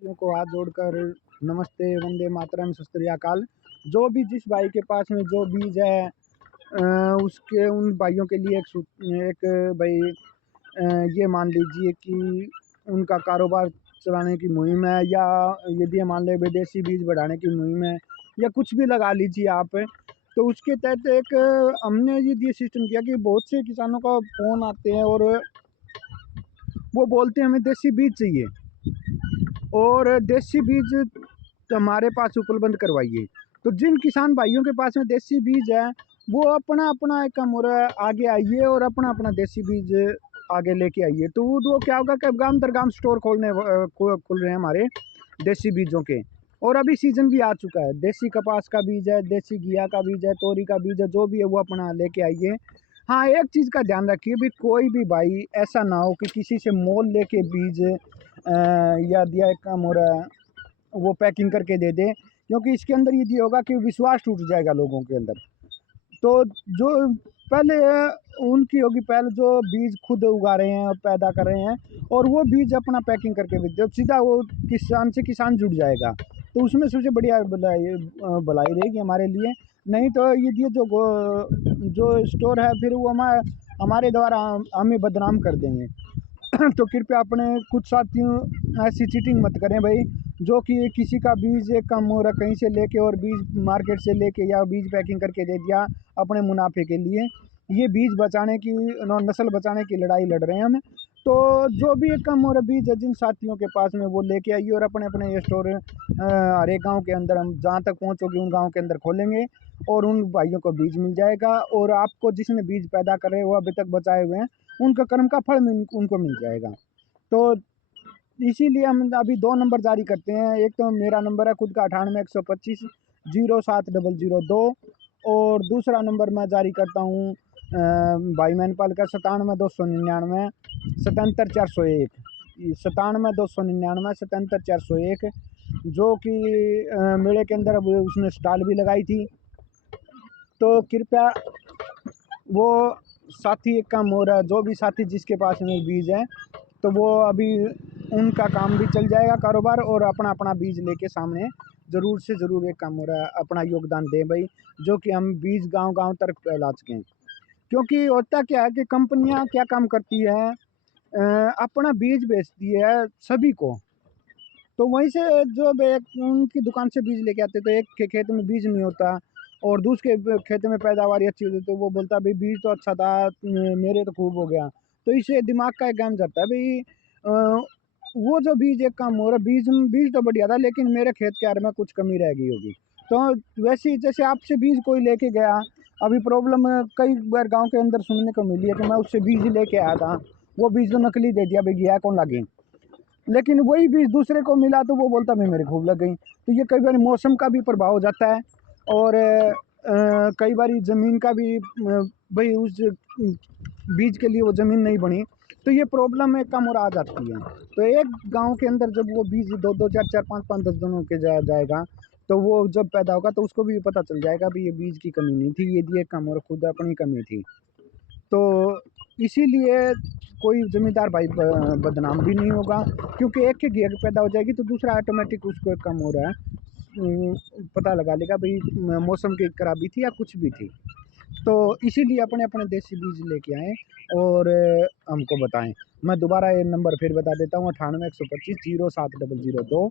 साथियों को हाथ जोड़कर नमस्ते, वंदे मातरम, सत श्री अकाल। जो भी जिस भाई के पास में जो बीज है उसके उन भाइयों के लिए एक भाई ये मान लीजिए कि उनका कारोबार चलाने की मुहिम है, या यदि मान लें विदेशी बीज बढ़ाने की मुहिम है, या कुछ भी लगा लीजिए आप। तो उसके तहत एक हमने ये सिस्टम किया कि बहुत से किसानों का फ़ोन आते हैं और वो बोलते हैं हमें देसी बीज चाहिए और देसी बीज हमारे पास उपलब्ध करवाइए। तो जिन किसान भाइयों के पास में देसी बीज है वो अपना अपना एक काम हो रहा है, आगे आइए और अपना अपना देसी बीज आगे लेके आइए। तो वो क्या होगा कि गांव दर गांव स्टोर खुल रहे हैं हमारे देसी बीजों के। और अभी सीजन भी आ चुका है, देसी कपास का बीज है, देसी घिया का बीज है, तोरी का बीज है, जो भी है वो अपना लेके आइए। हाँ, एक चीज़ का ध्यान रखिए भी कोई भी भाई ऐसा ना हो कि किसी से मोल लेके बीज या दिया एक काम हो रहा है वो पैकिंग करके दे दे, क्योंकि इसके अंदर ये होगा कि विश्वास टूट जाएगा लोगों के अंदर। तो जो पहले उनकी होगी, पहले जो बीज खुद उगा रहे हैं और पैदा कर रहे हैं और वो बीज अपना पैकिंग करके बेच दे, सीधा वो किसान से किसान जुड़ जाएगा। तो उसमें सबसे बढ़िया भलाई रहेगी हमारे लिए। नहीं तो ये जो स्टोर है फिर वो हमारे द्वारा हमें बदनाम कर देंगे। तो कृपया अपने कुछ साथियों ऐसी चीटिंग मत करें भाई, जो कि किसी का बीज कम हो रहा कहीं से लेके और बीज मार्केट से लेके या बीज पैकिंग करके दे दिया अपने मुनाफे के लिए। ये बीज बचाने की नस्ल बचाने की लड़ाई लड़ रहे हैं हम। तो जो भी एक कम हो रहा बीज है जिन साथियों के पास में वो लेके आइए और अपने अपने ये स्टोर हर एक गाँव के अंदर हम जहाँ तक पहुँचोगे उन गाँव के अंदर खोलेंगे और उन भाइयों को बीज मिल जाएगा। और आपको जिसने बीज पैदा करे वो अभी तक बचाए हुए हैं उनका कर्म का फल उनको मिल जाएगा। तो इसीलिए हम अभी 2 नंबर जारी करते हैं। एक तो मेरा नंबर है खुद का 98 125 07 002 और दूसरा नंबर मैं जारी करता हूँ भाई मैनपाल का 97 299 77 401 97 299 77 401, जो कि मेले के अंदर अब उसने स्टॉल भी लगाई थी। तो कृपया वो साथी एक काम हो रहा है, जो भी साथी जिसके पास में बीज है तो वो अभी उनका काम भी चल जाएगा कारोबार, और अपना अपना बीज लेके सामने ज़रूर से ज़रूर एक काम हो रहा है अपना योगदान दें भाई, जो कि हम बीज गांव-गांव तक फैला सकें। क्योंकि होता क्या है कि कंपनियां क्या काम करती है, अपना बीज बेचती है सभी को। तो वहीं से जो उनकी दुकान से बीज लेके आते तो एक के खेत में बीज नहीं होता और दूसरे के खेत में पैदावार अच्छी होती, तो वो बोलता भाई बीज तो अच्छा था, मेरे तो खूब हो गया। तो इससे दिमाग का एक गेम जाता है भाई, वो जो बीज एक काम हो रहा है, बीज तो बढ़िया था लेकिन मेरे खेत के आर में कुछ कमी रह गई होगी। तो वैसे ही जैसे आपसे बीज कोई लेके गया, अभी प्रॉब्लम कई बार गांव के अंदर सुनने को मिली है कि मैं उससे बीज लेके आया था, वो बीज तो नकली दे दिया भाई, गया कौन लगे, लेकिन वही बीज दूसरे को मिला तो वो बोलता भाई मेरे खूब लग गई। तो ये कई बार मौसम का भी प्रभाव हो जाता है और कई बार ज़मीन का भी भाई उस बीज के लिए वो ज़मीन नहीं बनी, तो ये प्रॉब्लम है कम और आ जाती है। तो एक गांव के अंदर जब वो बीज 2-2 4-4 5-5 10 दिनों के जाएगा, तो वो जब पैदा होगा तो उसको भी पता चल जाएगा भी ये बीज की कमी नहीं थी, ये कम और खुद अपनी कमी थी। तो इसीलिए कोई ज़मींदार भाई बदनाम भी नहीं होगा, क्योंकि एक की घेर पैदा हो जाएगी तो दूसरा ऑटोमेटिक उसको कम हो रहा है पता लगा लेगा भाई मौसम की खराबी थी या कुछ भी थी। तो इसीलिए अपने अपने देसी बीज लेके आएँ और हमको बताएं। मैं दोबारा ये नंबर फिर बता देता हूँ 98 125 07 002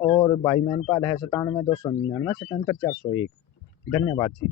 और भाई मैनपाल है 97 299 77 401। धन्यवाद जी।